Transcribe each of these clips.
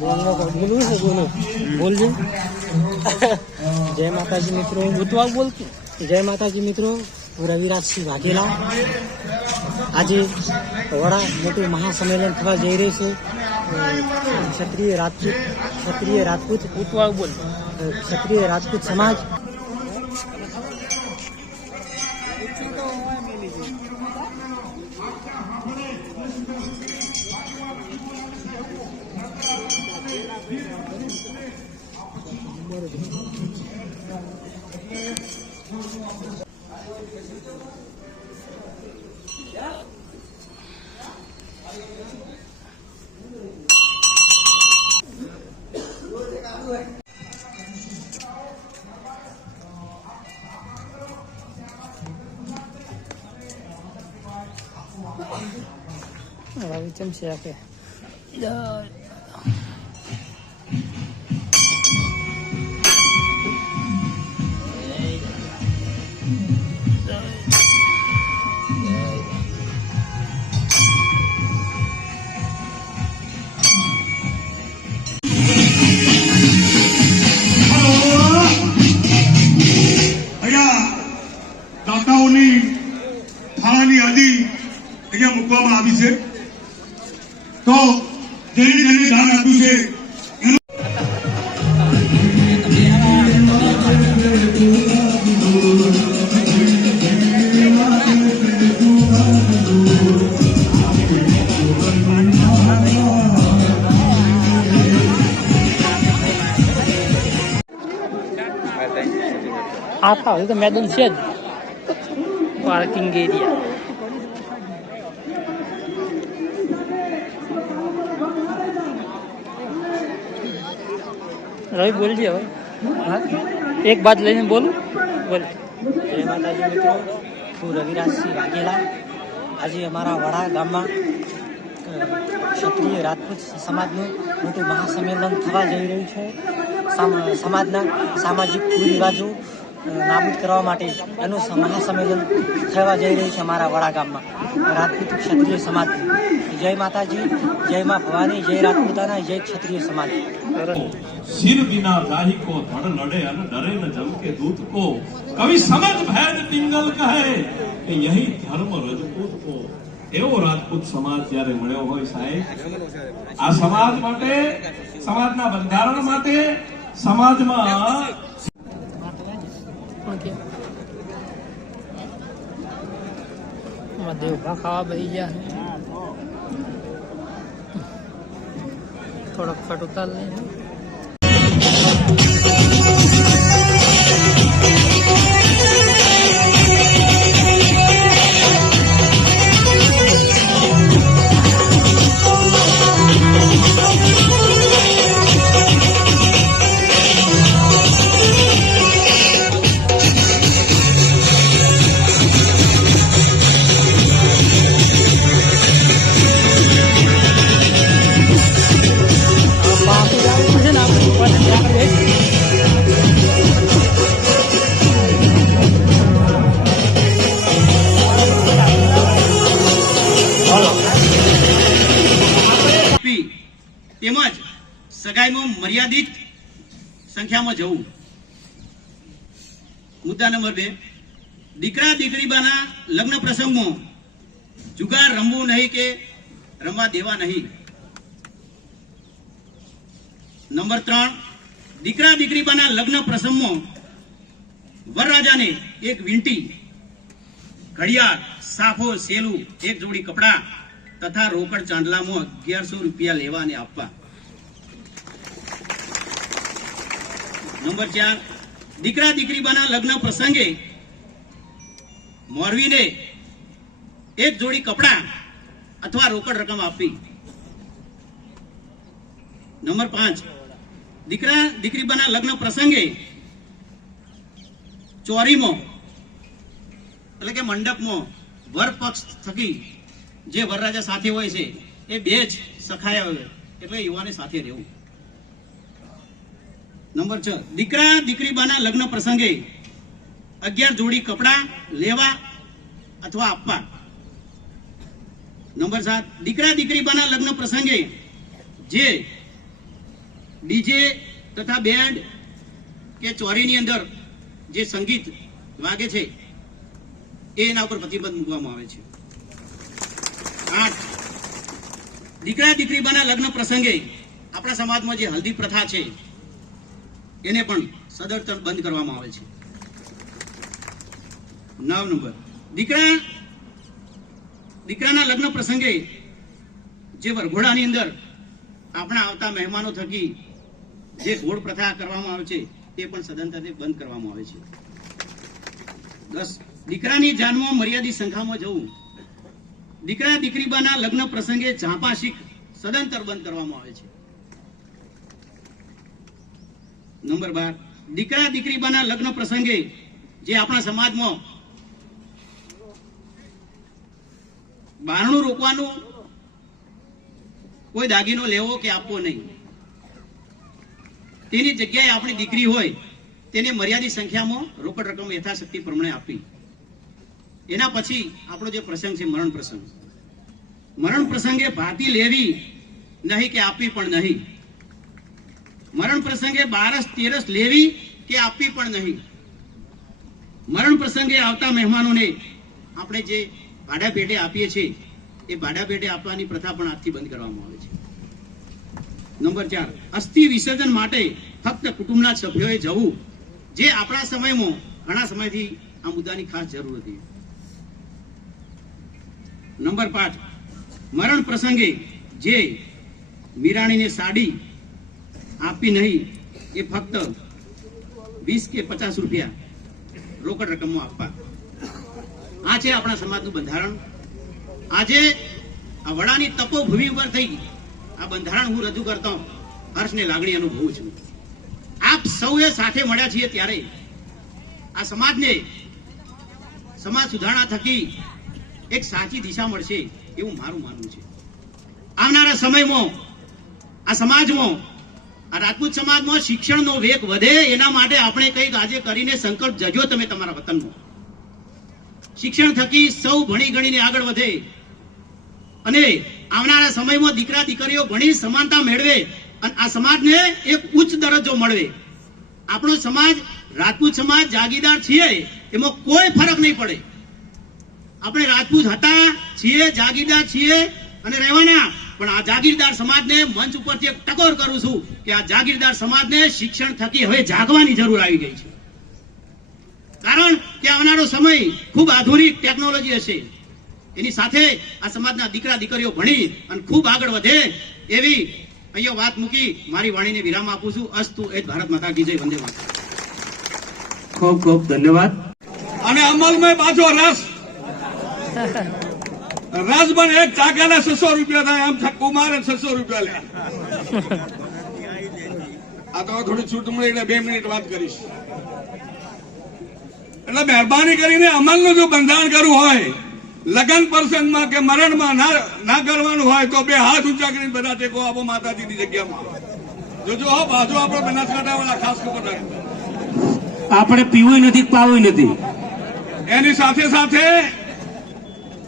બોલવું છે બોલો બોલજો. જય માતાજી મિત્રો. હું તો બોલતું જય માતાજી મિત્રો. હું રવિરાજસિંહ વાઘેલા. આજે વડા મોટું મહાસંમેલન થવા જઈ રહી છું. ક્ષત્રિય રાજપૂત ક્ષત્રિય રાજપૂત હું બોલ. ક્ષત્રિય રાજપૂત સમાજ. રવિ ચમચી આપે અહીંયા આ થાવ તો મેદાન છે જ. પાર્કિંગ એરિયા રવિ બોલજે હવે. એક બાદ લઈને બોલું. બોલ. જય માતાજી મિત્રો. હું રવિરાજસિંહ વાઘેલા. આજે અમારા વડા ગામમાં ક્ષત્રિય રાજપૂત સમાજનું મોટું મહાસંમેલન થવા જઈ રહ્યું છે. સામ- સમાજના સામાજિક કુરિવાજો નાબૂદ કરવા માટે એનું સામાન્ય સંમેલન થવા જઈ રહ્યું છે અમારા વડા ગામમાં. રાજપૂત ક્ષત્રિય સમાજ. જય માતાજી, જય મા ભવાની, જય રાજપૂતાના, જય ક્ષત્રિય સમાજ. શિર બિના દાહી કો ધડ લડે અને ડરે ન જમકે દૂત કો. કવિ સમજ ભેદ પિંગલ કહે કે યહી ધર્મ રજપૂત કો. એવો રાજપૂત સમાજ જ્યારે મળ્યો હોય સાહેબ, આ સમાજ માટે, સમાજના બંધારણ માટે, સમાજમાં દેવભા ખાવા બેસી ગયા. થોડોક ફટ ઉતાર લઈને સંખ્યામાં જવું. મુદ્દા નંબર બે. દીકરા દીકરીબાના લગ્ન પ્રસંગમાં જુગાર રમવું નહીં કે રમવા દેવા નહીં. નંબર ત્રણ. દીકરા દીકરીબાના લગ્ન પ્રસંગમાં વરરાજાને એક વીંટી, ઘડિયાળ, સાફો, સેલું, એક જોડી કપડાં તથા રોકડ ચાંદલામાં અગિયારસો રૂપિયા લેવા અને આપવા. નંબર ચાર, દીકરા દીકરીબાના લગ્ન પ્રસંગે મોરવીને એક જોડી કપડાં અથવા રોકડ રકમ આપવી. નંબર પાંચ, દીકરા દીકરીબાના લગ્ન પ્રસંગે ચોરીમાં, એટલે કે મંડપમાં વર પક્ષ થકી જે વરરાજા સાથે હોય છે, એ બે જ સખાયા હોય, એટલે યુવાને સાથે રહેવું. નંબર છ. દીકરા દીકરી બાના લગ્ન પ્રસંગે અગિયાર જોડી કપડાં લેવા અથવા આપવા. નંબર સાત. દીકરા દીકરી બાના લગ્ન પ્રસંગે જે ડીજે તથા બેન્ડ કે ચોરીની અંદર જે સંગીત વાગે છે એ એના ઉપર પ્રતિબંધ મૂકવામાં આવે છે. આઠ. દીકરા દીકરી બાના લગ્ન પ્રસંગે આપણા સમાજમાં જે હલ્દી પ્રથા છે એને પણ સદંતર બંધ કરવામાં આવે છે. નવ નંબર. દીકરા, દીકરાના લગ્ન પ્રસંગે જે વરઘોડાની અંદર આપણા આવતા મહેમાનો થકી જે ઘોડ પ્રથા કરવામાં આવે છે, તે પણ સદંતરથી બંધ કરવામાં આવે છે. દસ, દીકરાની જાનમાં મર્યાદિત સંખ્યામાં જવું. દીકરા દીકરીબાના લગ્ન પ્રસંગે ઝાંપાશીક સદંતર બંધ કરવામાં આવે છે. નંબર બાર. દીકરા દીકરીબાના લગ્ન પ્રસંગે જે આપણા સમાજમાં બારણું રોકવાનું કોઈ દાગીનો લેવો કે આપવો નહીં. તેની જગ્યાએ આપણી દીકરી હોય, તેને મર્યાદિત સંખ્યામાં રોકડ રકમ યથાશક્તિ પ્રમાણે આપવી. એના પછી આપણો જે પ્રસંગ છે મરણ પ્રસંગ. મરણ પ્રસંગે ભાતી લેવી નહીં કે આપવી પણ નહીં. મરણ પ્રસંગે બારસ તેરસ લેવી કે આપવી પણ નહીં. મરણ પ્રસંગે આવતા મહેમાનોને આપણે જે ભાડા પેટે આપીએ છીએ, એ ભાડા પેટે આપવાની પ્રથા પણ આજથી બંધ કરવામાં આવે છે. નંબર ચાર, અસ્થિ વિસર્જન માટે ફક્ત કુટુંબના સભ્યોએ જવું, જે આપણા સમયમાં ઘણા સમયથી આ મુદ્દાની ખાસ જરૂર હતી. નંબર પાંચ, મરણ પ્રસંગે જે મીરાણીને સાડી આપી નહીં, એ ફક્ત વીસ કે પચાસ રૂપિયા રોકડ રકમમાં આપવા. આ છે આપણા સમાજનું બંધારણ. આજે આ વડાની તપોભૂમિ ઉપર થઈ આ બંધારણ હું રજૂ કરતો હર્ષને લાગણી અનુભવું છું. આપ સૌએ સાથે મળ્યા છીએ ત્યારે. આ સમાજને સમાજ સુધારણા થકી એક સાચી દિશા મળશે એવું મારું માનવું છે. આવનારા સમયમાં, આ સમાજમાં રાજપૂત સમાજમાં શિક્ષણનો વેગ વધે, એના માટે આપણે કંઈક આજે કરીને સંકલ્પ જજો તમે તમારા વતનમાં શિક્ષણ થકી સૌ ભણી ગણીને આગળ વધે. અને આવનારા સમયમાં દીકરા, દીકરીઓ ભણી સમાનતા મેળવે અને આ સમાજને એક ઉચ્ચ દરજ્જો મળે. આપણો સમાજ, રાજપૂત સમાજ જાગીદાર છીએ, એમાં કોઈ ફરક નહીં પડે. આપણે રાજપૂત હતા, છીએ જાગીદાર છીએ અને રહેવાના. પણ આ જાગીરદાર સમાજને મંચ ઉપરથી એક ટકોર કરું છું કે આ જાગીરદાર સમાજને શિક્ષણ થકી હવે જાગવાની જરૂર આવી ગઈ છે. કારણ કે આવનારો સમય ખૂબ આધુનિક ટેકનોલોજી હશે. એની સાથે આ સમાજના દીકરા દીકરીઓ ભણી અને ખૂબ આગળ વધે એવી અહીંયા વાત મૂકી મારી વાણીને વિરામ આપું છું. અસ્તુ એ જ ભારત માતા કી જય. વંદે માતા ખૂબ ખૂબ ધન્યવાદ. અને અમલમાં પાછો રસ. પણ એક ચાકાના છસો રૂપિયા થાય આમ કુમારે છસો રૂપિયા લે. આ તો થોડી છૂટ મળી એટલે બે મિનિટ વાત કરીશ. એટલે મહેરબાની કરીને અમલનું જો બંધારણ કરવું હોય લગ્ન પ્રસંગમાં કે મરણમાં ના કરવાનું હોય તો બે હાથ ઊંચા કરીને બધા ટેકો આપો માતાજીની જગ્યામાં. જોજો હો બાજુ આપણે બનાસકાંઠા વાળા ખાસ ખબર રાખજો આપણે પીવું નથી પાવું નથી. એની સાથે સાથે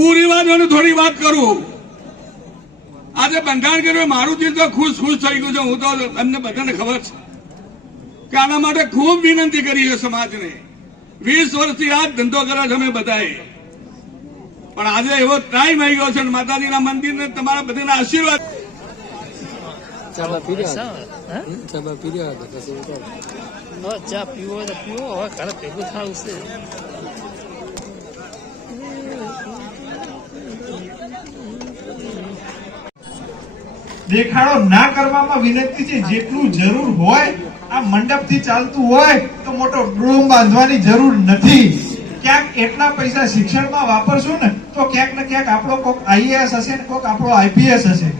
કુરિવાજોની થોડી વાત કરું. આજે બંધારણ કર્યું મારું દિલ તો ખુશ ખુશ થઈ ગયું છે. હું તો એમને બધાને ખબર છે કે આના માટે ખૂબ વિનંતી કરી છે સમાજને. વીસ વર્ષથી આ ધંધો કર્યો છે અમે બધાએ. પણ આજે એવો ટાઈમ આવી ગયો છે ને માતાજીના મંદિરને તમારા બધાના આશીર્વાદ ચા પીવો પીવો. હવે ઘરે ભેગું થવું છે. દેખાડો ના કરવામાં વિનંતી છે. જેટલું જરૂર હોય, આ મંડપથી ચાલતું હોય, તો મોટો ડ્રોમ બાંધવાની જરૂર નથી. ક્યાંક એટલા પૈસા શિક્ષણમાં વાપરશું ને, તો ક્યાંક ને ક્યાંક આપણો કોક આઈએએસ હશે ને કોક આપણો આઈપીએસ હશે.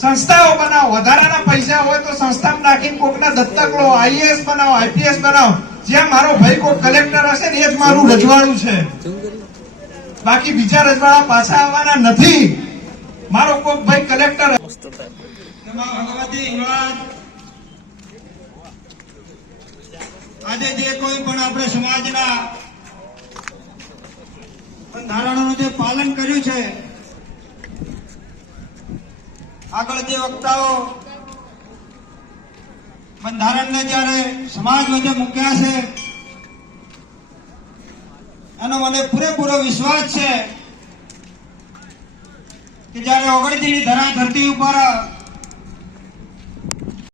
સંસ્થાઓ બનાવો. વધારાના પૈસા હોય તો સંસ્થામાં નાખીને કોકના દત્તક લો આઈએએસ બનાવો, આઈપીએસ બનાવો. જ્યાં મારો ભાઈ કોક કલેક્ટર હશે ને, એ જ મારું રજવાડું છે. બાકી બીજા રજવાડા પાછા આવવાના નથી. મારો કોક ભાઈ કલેક્ટર ઇંગ્લેન્ડ આજે જે કોઈ પણ આપણે સમાજના બંધારણોનું જે પાલન કર્યું છે, આગળ જે વક્તાઓ બંધારણને જ્યારે સમાજ વચ્ચે મૂક્યા છે, એનો મને પૂરેપૂરો વિશ્વાસ છે. કે જ્યારે ઓગણતીની ધરા ધરતી ઉપર